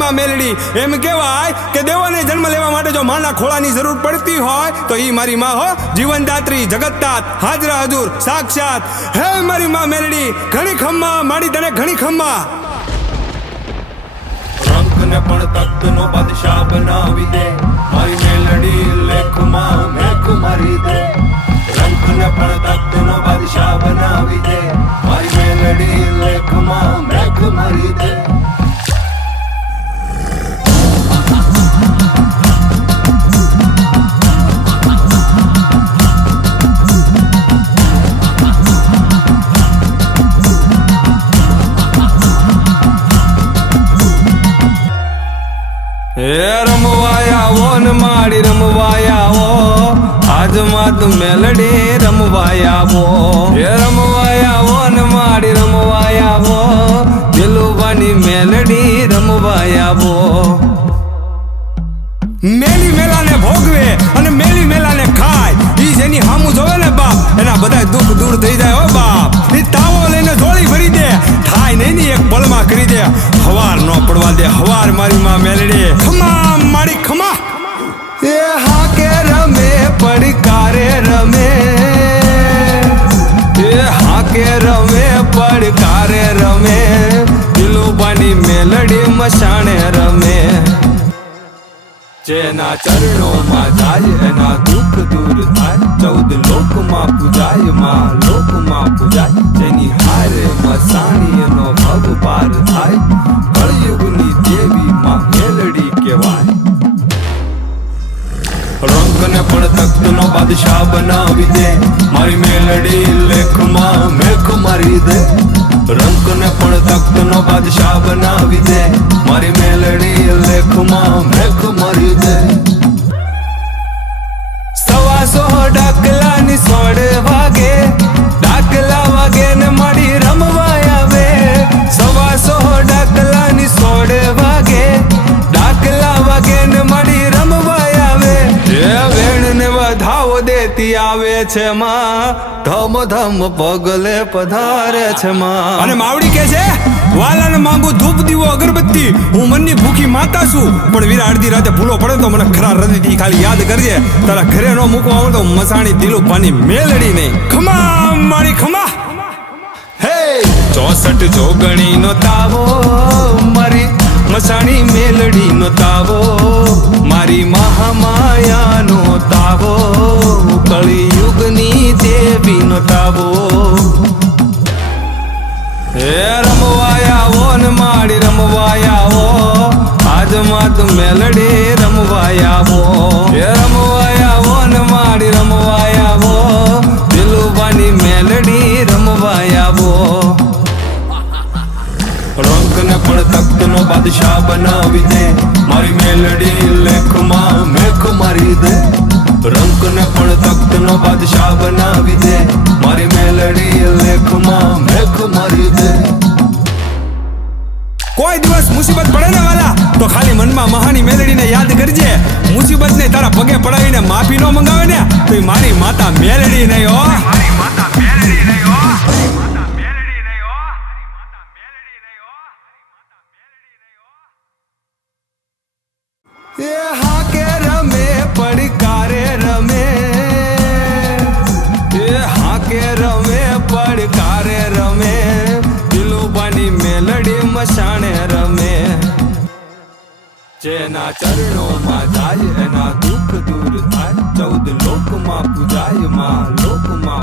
માં મેલડી એમ કહેવાય કે દેવોને જન્મ લેવા માટે જો માના ખોળાની જરૂર પડતી હોય તો ઈ મારી માં હો, જીવનદાત્રી, જગતદાત, હાજરા હજુર, સાક્ષાત. હે મારી માં મેલડી, ઘણી ખમ્મા માડી તને, ઘણી ખમ્મા. રંકને પણ તખ્તનો બાદશાહ બનાવી દે, મારી મેલડી લેખમાં મેખ મારી દે. રંકને પણ તખ્તનો બાદશાહ બનાવી દે, મારી મેલડી લેખમાં મેખ મારી દે. હે રમવાયા ઓ ને માડી રમવાયા ઓ, આજ માં તું મેલડી રમવાયા ઓ. હે રમવાયા ઓ ને માડી રમવાયા ઓ, દિલુબાની મેલડી રમવાયા ઓ. મેલી મેલાને ભોગવે અને મેલી મેલાને ખાય, ઈ જેની હામું જોવે ને બાપ, એના બધા દુઃખ દૂર થઈ જાય હો બાપ. ઈ તાવો લઈને ઝોળી ભરી દે, થાય નહીં ની એક પળમાં કરી દે. હવાર નો પડવા દે, હવાર મારી માં મેલડી. ખમા મારી ખમા. એ હા કે રમે પડકારે રમે, એ હા કે રમે પડકારે રમે, દિલુબાની મેલડી મસાણે રમે. જેના ચરણોમાં જાય એના દુઃખ દૂર થાય, 14 લોકમાં પૂજાય માં, લોકમાં પૂજાય. જેની હારે મસાણી એનો ભગ પાર થાય, કળયુગની દેવી માં મેલડી કહેવાય. રંકને પણ તખ્તનો બાદશાહ બનાવી દે, મારી મેલડી લેખમાં મેખ મારી દે. રંકને પણ તખ્તનો બાદશાહ બનાવી દે, મારી મેલડી લેખમાં મેખ મારી દે. 125 ડાકલાની 16 વાગે, ડાકલા વાગે ને માડી રમવા આવે. 125 ડાકલાની 16 વાગે, ડાકલા વાગે ને માડી રમવા આવે. એ વેણ ને વધાવો દેતી આવે છે માં, ધમ ધમ પગલે પધારે છે માં. અને માવડી કે છે, વાલાને માંગુ ધૂપ દીવો અગરબત્તી, હું મનની ભૂખી માતા છું, પણ વીરા અડધી રાતે ભૂલો પડે તો મને ખરા હૃદયથી ખાલી યાદ કરજે. તારા ઘરે નો મૂકવા આવે તો મસાણી દિલુબાની મેલડી નહીં. ખમા મારી ખમા. હે 64 જોગણી નો તાવો, મારી મસાણી મેલડી નો તાવો, મારી મહામાયા નો તાવો, કળિયુગની દેવી નો તાવો. હે રમવાયા ઓ ને માડી રમવાયા ઓ, આજ માં તું મેલડી રમવાયા ઓ. હે રમવાયા ઓ ને માડી રમવાયા ઓ, દિલુબાની મેલડી રમવાયા ઓ. રંકને પણ તખ્તનો બાદશાહ બનાવી દે, મારી મેલડી લેખમાં મેખ મારી દે. રંકને પણ તખ્તનો બાદશાહ બનાવી દે, મારી મેલડી લેખમાં મેખ મારી દે. કોઈ દિવસ મુસીબત પડે ને વાલા તો ખાલી મનમાં મહાની મેલડીને યાદ કરજે. મુસીબત ને તારા પગે પડાવીને માફી નો મંગાવે ને તો મારી માતા મેલડી નહીં હો, મારી માતા મેલડી નહીં હો. એ હા કે રમે પડકારે રમે, એ હા કે રમે પડકારે રમે, દિલુબાની મેલડી મસાણે રમે. જેના ચરણોમાં જાય એના દુઃખ દૂર થાય, 14 લોકમાં પૂજાય માં, લોકમાં